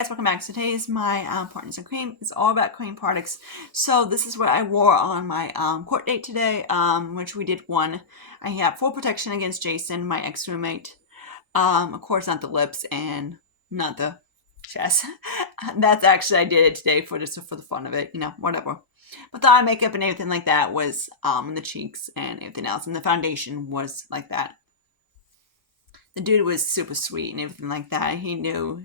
Guys, welcome back. So today is my Partners in Cream. It's all about cream products. So this is what I wore on my court date today, which we did one. I have full protection against Jason, my ex-roommate. Of course, not the lips and not the chest. That's actually I did it today for just for the fun of it, whatever. But the eye makeup and everything like that was in the cheeks and everything else, and the foundation was like that. The dude was super sweet and everything like that. He knew.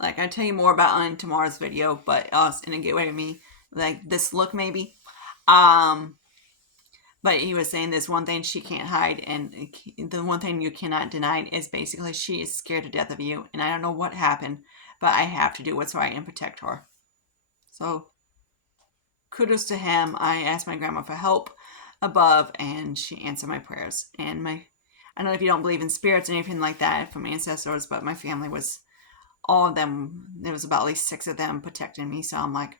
Like, I'll tell you more about on tomorrow's video, but us in a Get Ready With Me, like this look maybe. Um, but he was saying there's one thing she can't hide, and the one thing you cannot deny is basically she is scared to death of you, and I don't know what happened, but I have to do what's right and protect her. So, kudos to him. I asked my grandma for help above, and she answered my prayers. And I don't know if you don't believe in spirits and anything like that from ancestors, but my family was all of them. There was about at least 6 of them protecting me. So I'm like,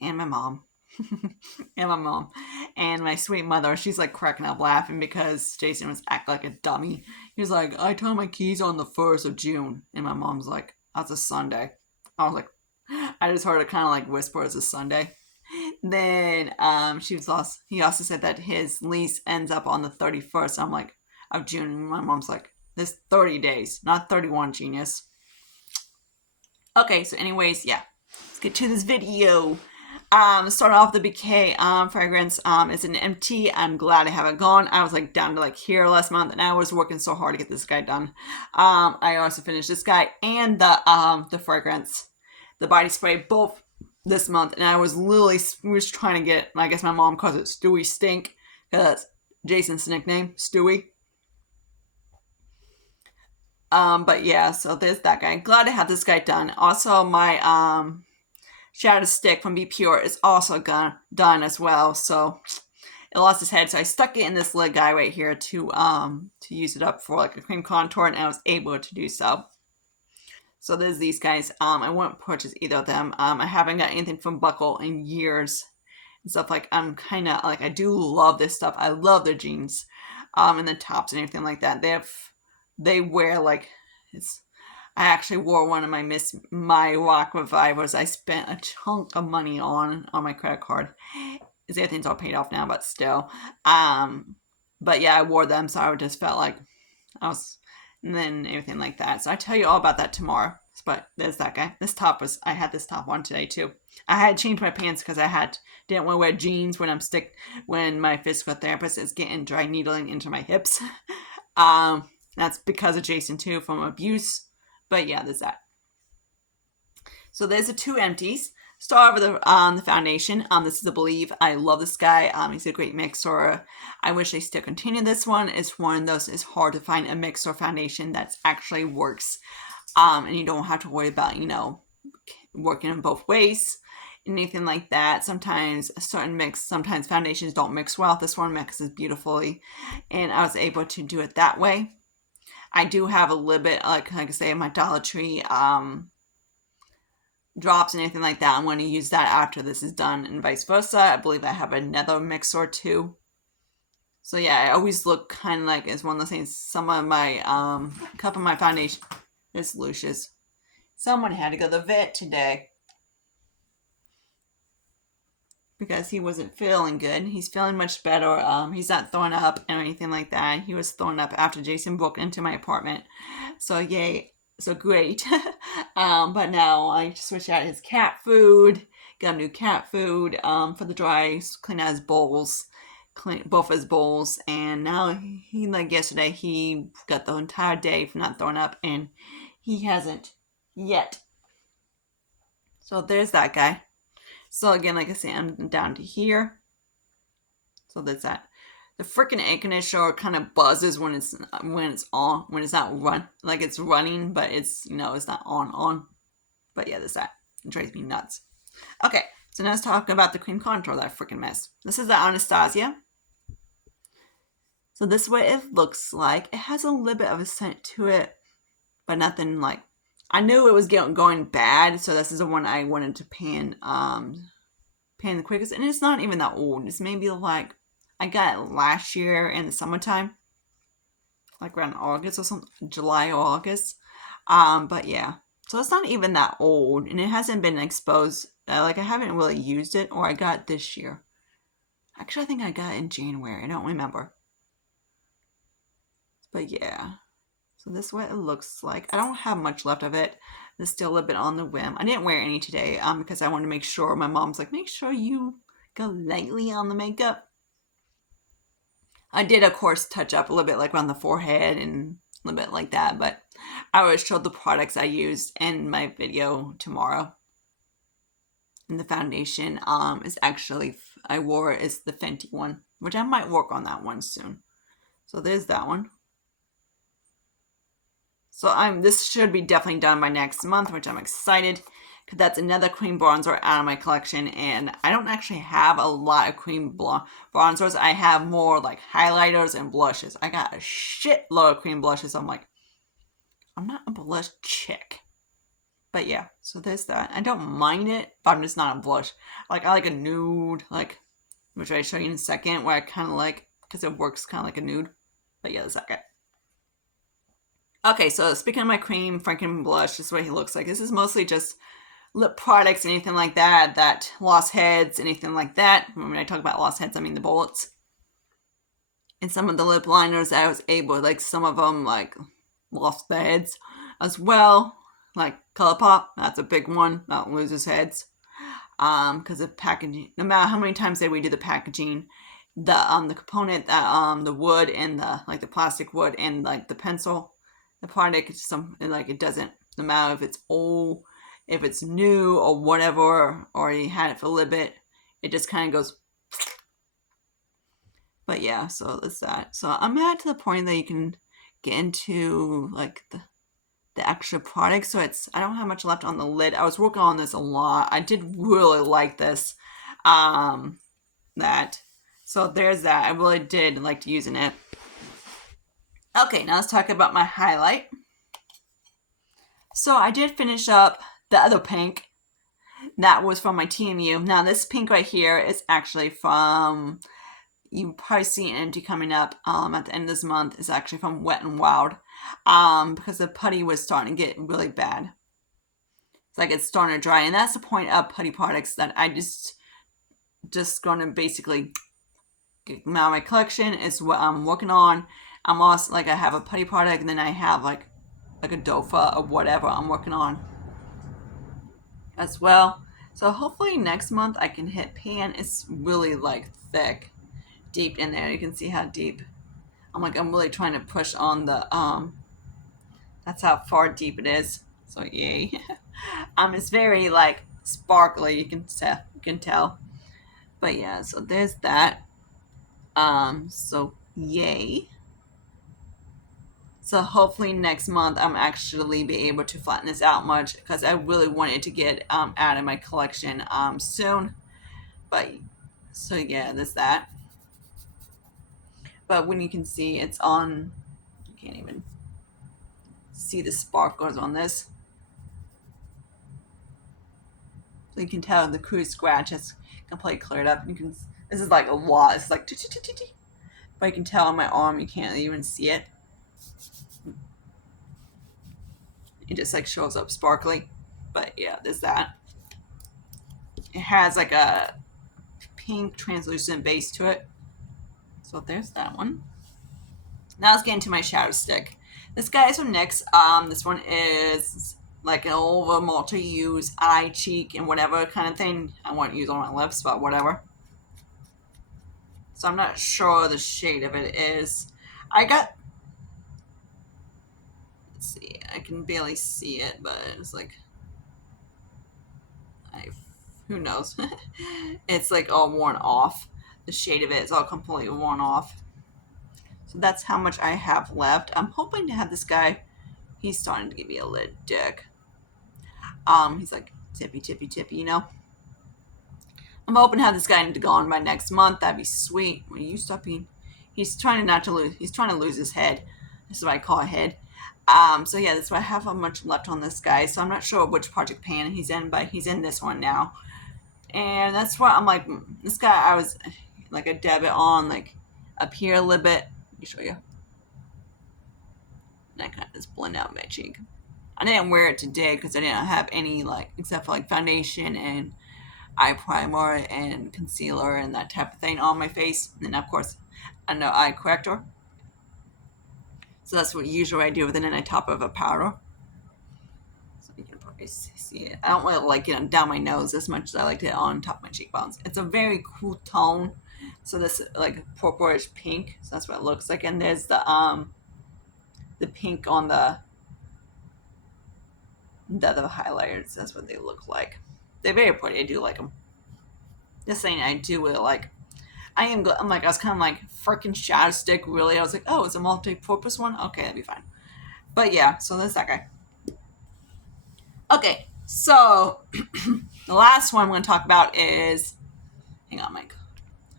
and my mom, and my sweet mother. She's like cracking up laughing because Jason was acting like a dummy. He was like, I turned my keys on the 1st of June, and my mom's like, that's a Sunday. I was like, I just heard it kind of like whisper, it's a Sunday. Then he also said that his lease ends up on the 31st. I'm like, of June. And my mom's like, there's 30 days, not 31, genius. Okay, so anyways, yeah, let's get to this video. Start off the BK fragrance. It's an MT. I'm glad I have it gone. I was like down to like here last month, and I was working so hard to get this guy done. I also finished this guy and the fragrance, the body spray, both this month, and I was literally trying to get. I guess my mom calls it Stewie Stink because that's Jason's nickname, Stewie. But yeah, so there's that guy. Glad to have this guy done. Also, my shadow stick from Be Pure is also done as well. So it lost its head, so I stuck it in this little guy right here to use it up for like a cream contour, and I was able to do so. So there's these guys. I won't purchase either of them. I haven't got anything from Buckle in years and stuff. Like I'm kind of like I do love this stuff. I love their jeans, and the tops and everything like that. They wear like it's. I actually wore one of my Rock Revivers. I spent a chunk of money on my credit card. Everything's all paid off now, but still. But yeah, I wore them, so I just felt like I was, and then everything like that. So I tell you all about that tomorrow. But there's that guy. I had this top on today too. I had changed my pants because didn't want to wear jeans when my physical therapist is getting dry needling into my hips. That's because of Jason too from abuse. But yeah, there's that. So there's the 2 empties. Start with the foundation. This is a Believe. I love this guy. He's a great mixer. I wish they still continue this one. It's one of those. It's hard to find a mix or foundation that actually works, and you don't have to worry about working in both ways, anything like that. Sometimes sometimes foundations don't mix well. This one mixes beautifully, and I was able to do it that way. I do have a little bit, like I say, my Dollar Tree drops and anything like that. I'm going to use that after this is done, and vice versa. I believe I have another mix or two. So yeah, I always look kind of like it's one of those things. Some of my cup of my foundation is Lucius. Someone had to go to the vet today because he wasn't feeling good. He's feeling much better. He's not throwing up or anything like that. He was throwing up after Jason broke into my apartment. So yay, so great. But now I switched out his cat food. Got new cat food for the dry. Clean out his bowls. Clean both his bowls. And now like yesterday, he got the entire day from not throwing up, and he hasn't yet. So there's that guy. So again, like I say, I'm down to here. So that's that. The freaking air conditioner kind of buzzes when it's on, when it's not like it's running, but it's it's not on. But yeah, that's that. It drives me nuts. Okay, so now let's talk about the cream contour that freaking mess. This is the Anastasia. So this is what it looks like. It has a little bit of a scent to it, but nothing like. I knew it was going bad, so this is the one I wanted to pan the quickest. And it's not even that old. It's maybe like I got it last year in the summertime, like around August or something, July or August. But yeah, So it's not even that old, and it hasn't been exposed. Like I haven't really used it, or I got it this year. Actually, I think I got it in January. I don't remember. But yeah. So this is what it looks like. I don't have much left of it. There's still a little bit on the whim. I didn't wear any today because I wanted to make sure. My mom's like, make sure you go lightly on the makeup. I did, of course, touch up a little bit like around the forehead and a little bit like that. But I always showed the products I used in my video tomorrow. And the foundation is actually, I wore it is the Fenty one, which I might work on that one soon. So there's that one. So this should be definitely done by next month, which I'm excited because that's another cream bronzer out of my collection. And I don't actually have a lot of cream bronzers. I have more like highlighters and blushes. I got a shitload of cream blushes. I'm like, I'm not a blush chick. But yeah, so there's that. I don't mind it, but I'm just not a blush. Like I like a nude, like which I'll show you in a second, where I kind of like because it works kind of like a nude. But yeah, that's okay. Okay, so speaking of my cream Franken blush, this is what he looks like. This is mostly just lip products, anything like that, that lost heads, anything like that. When I talk about lost heads, I mean the bullets. And some of the lip liners I was able, like some of them like lost the heads as well. Like ColourPop, that's a big one that loses heads. Because of packaging, no matter how many times they redo the packaging, the component that the wood and the plastic wood and like the pencil, the product is something like it doesn't, no matter if it's old, if it's new or whatever, or you had it for a little bit, it just kind of goes. But yeah, so that's that. So I'm at to the point that you can get into like the extra product. So I don't have much left on the lid. I was working on this a lot. I did really like this. That. So there's that. I really did like using it. Okay, now let's talk about my highlight. So I did finish up the other pink. That was from my TMU. Now this pink right here is actually from, you probably see an empty coming up at the end of this month. It's actually from Wet n Wild because the putty was starting to get really bad. It's like it's starting to dry, and that's the point of putty products that I just going to basically get them out of my collection. Is what I'm working on. I'm also like I have a putty product, and then I have like a dofa or whatever I'm working on as well. So hopefully next month I can hit pan. It's really like thick, deep in there. You can see how deep. I'm really trying to push on the that's how far deep it is. So yay. It's very like sparkly, you can tell. But yeah, so there's that. So yay. So hopefully next month I'm actually be able to flatten this out much because I really wanted to get out of my collection soon. But so yeah, there's that. But when you can see it's on, you can't even see the sparkles on this. So you can tell the crew scratch has completely cleared up. You can, this is like a lot. It's like, but you can tell on my arm you can't even see it. It just like shows up sparkly. But yeah, there's that. It has like a pink translucent base to it. So there's that one. Now let's get into my shadow stick. This guy is from NYX. This one is like an over multi-use eye, cheek, and whatever kind of thing. I want to use on my lips, but whatever. So I'm not sure the shade of it is. Let's see, I can barely see it, but it's like, who knows? It's like all worn off. The shade of it is all completely worn off. So that's how much I have left. I'm hoping to have this guy. He's starting to give me a little dick. He's like tippy, you know. I'm hoping to have this guy gone by next month. That'd be sweet. Will you stop being? He's trying not to lose. He's trying to lose his head. This is what I call a head. So yeah, that's why I have how much left on this guy. So I'm not sure which project pan he's in, but he's in this one now. And that's why I'm like, this guy I was like a debit on like up here a little bit. Let me show you. And I kind of just blend out my cheek. I didn't wear it today because I didn't have any, like, except for like foundation and eye primer and concealer and that type of thing on my face. And then, of course, an eye corrector. So that's what usually I do with it, and I top of a powder. So you can probably see it. I don't really like it down my nose as much as I like it on top of my cheekbones. It's a very cool tone. So this like purplish pink. So that's what it looks like. And there's the pink on the other highlighters. That's what they look like. They're very pretty. I do like them. This thing I do really like. I'm like, I was kind of like, freaking shadow stick, really? I was like, oh, it's a multi-purpose one? Okay, that'd be fine. But yeah, so there's that guy. Okay, so the last one I'm going to talk about is, hang on, Mike.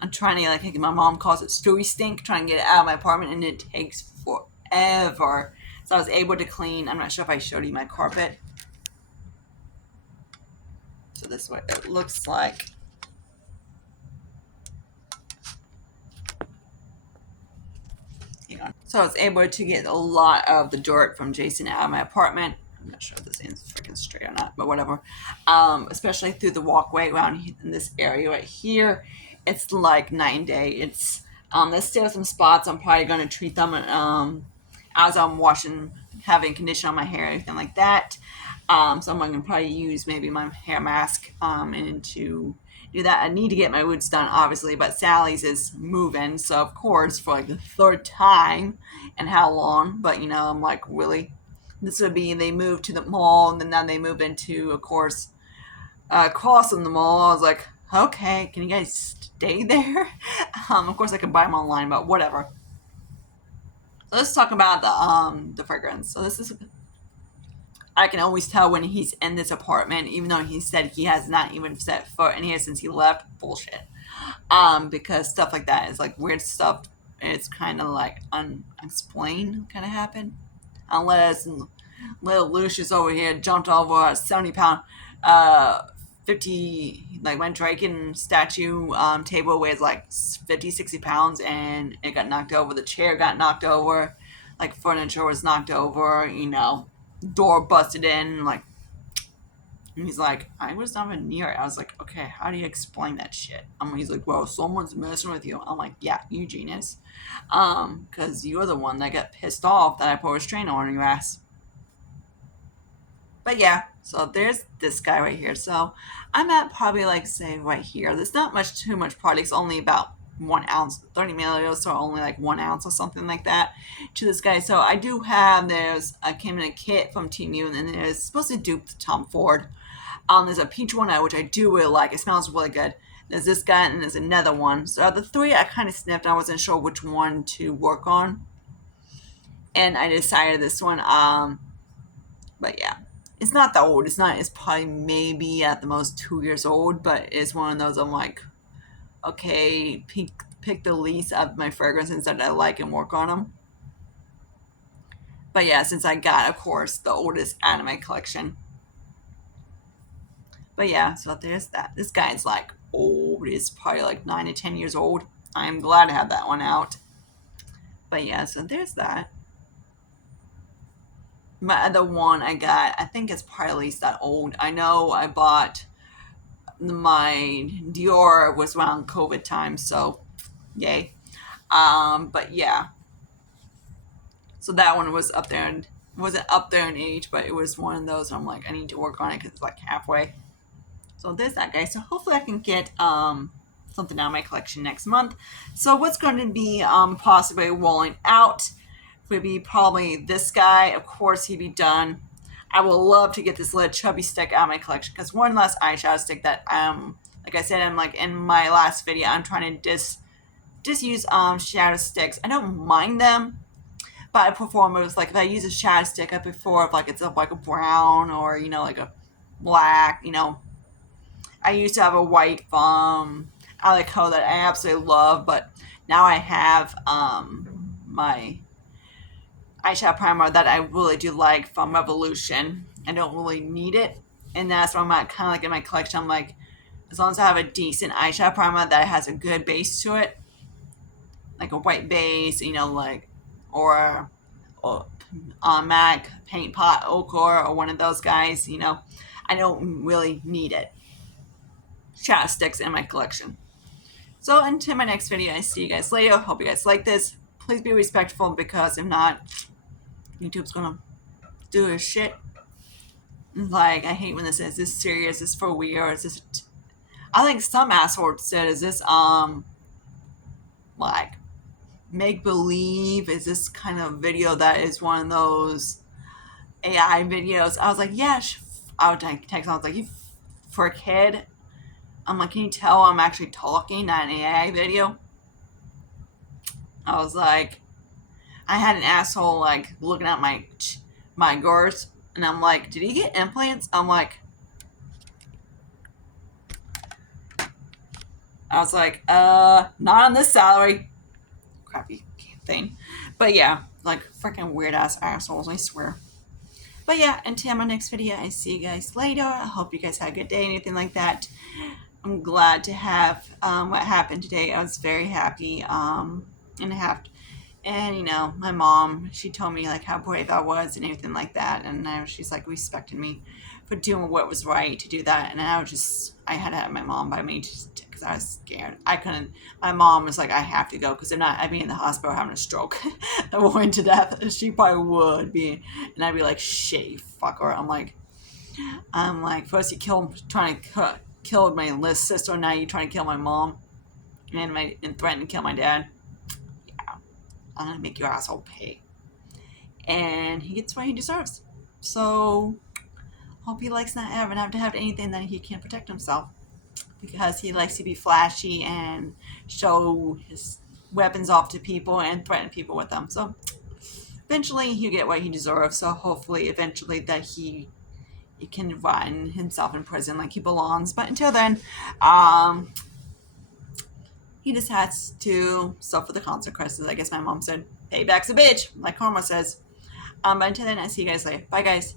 I'm trying to, like, my mom calls it stewy stink, trying to get it out of my apartment, and it takes forever. So I was able to clean, I'm not sure if I showed you my carpet. So this is what it looks like. So I was able to get a lot of the dirt from Jason out of my apartment. I'm not sure if this is freaking straight or not, but whatever. Especially through the walkway around in this area right here. It's like night and day. It's there's still some spots. I'm probably going to treat them as I'm washing, having condition on my hair, anything like that. So I'm going to probably use maybe my hair mask and to do that. I need to get my roots done, obviously, but Sally's is moving, so of course, for like the third time, and how long? But you know, I'm like, really? This would be, they moved to the mall, and then they moved into, of course, crossing the mall. I was like, okay, can you guys stay there? Of course, I could buy them online, but whatever. So let's talk about the fragrance. So this is, I can always tell when he's in this apartment, even though he said he has not even set foot in here since he left. Bullshit. Because stuff like that is like weird stuff. It's kind of like unexplained, kind of happen, unless little Lucius over here jumped over a 70-pound, 50, like when Draken statue table weighs like 50, 60 pounds, and it got knocked over. The chair got knocked over, like furniture was knocked over. You know, door busted in, like, and he's like, I was not even near it. I was like, okay, how do you explain that shit? He's like, well, someone's messing with you. I'm like, yeah, you genius. Because you're the one that got pissed off that I put a restrainer on your ass. But yeah, so there's this guy right here. So I'm at probably like, say, right here. There's not too much product. It's only about 1 ounce, 30 milliliters, so only like 1 ounce or something like that to this guy. So I do have, I came in a kit from Temu, and then there's supposed to dupe the Tom Ford. There's a peach one, which I do really like. It smells really good. There's this guy, and there's another one. So the three I kind of sniffed. I wasn't sure which one to work on, and I decided this one. But yeah, it's not that old. It's not. It's probably maybe at the most 2 years old. But it's one of those I'm like, okay, pick the least of my fragrances that I like and work on them. But yeah, since I got, of course, the oldest out of my collection. But yeah, so there's that. This guy's like old. He's probably like 9 to 10 years old. I'm glad to have that one out. But yeah, so there's that. My other one I got, I think it's probably at least that old. I know I bought my Dior was around COVID time, so yay. But yeah, so that one was up there, and it wasn't up there in age, but it was one of those. I'm like, I need to work on it because it's like halfway. So there's that guy. So hopefully I can get something out of my collection next month. So what's going to be possibly rolling out would be probably this guy. Of course, he'd be done. I would love to get this little chubby stick out of my collection, because one last eyeshadow stick that like I said, I'm like in my last video, I'm trying to just use shadow sticks. I don't mind them, but I prefer moves like if I use a shadow stick, I prefer if like it's like a brown or, you know, like a black, you know. I used to have a white Alico that I absolutely love, but now I have my eyeshadow primer that I really do like from Revolution. I don't really need it, and that's why I'm kind of like in my collection. I'm like, as long as I have a decent eyeshadow primer that has a good base to it, like a white base, you know, like or Mac, Paint Pot, Okor, or one of those guys. I don't really need it. Shadow sticks in my collection. So until my next video, I see you guys later. Hope you guys like this. Please be respectful, because if not, YouTube's gonna do this shit. Like, I hate when this is this serious, is this for weird, is this I think some asshole said, is this like make believe, is this kind of video that is one of those AI videos? I was like, yeah, I would text, I was like, you for a kid, I'm like, can you tell I'm actually talking, not an AI video? I was like, I had an asshole like looking at my girth, and I'm like, did he get implants? I'm like, I was like, not on this salary. Crappy thing. But yeah, like freaking weird ass assholes, I swear. But yeah, until my next video, I see you guys later. I hope you guys had a good day, anything like that. I'm glad to have what happened today. I was very happy. And my mom, she told me like how brave I was and everything like that. And she's like respecting me for doing what was right to do that. And I had to have my mom by me because I was scared. I couldn't. My mom was like, I have to go, because if not, I'd be in the hospital having a stroke, going to death. She probably would be, and I'd be like, shit, you fucker. I'm like, first you trying to kill my sister, now you trying to kill my mom, and threaten to kill my dad. Yeah, I'm gonna make your asshole pay, and he gets what he deserves. So hope he likes not having to have anything that he can't protect himself, because he likes to be flashy and show his weapons off to people and threaten people with them. So eventually he'll get what he deserves. So hopefully eventually that he can rot himself in prison like he belongs. But until then, he just has to suffer the consequences. I guess my mom said, payback's a bitch, like Karma says. But until then, I see you guys later. Bye, guys.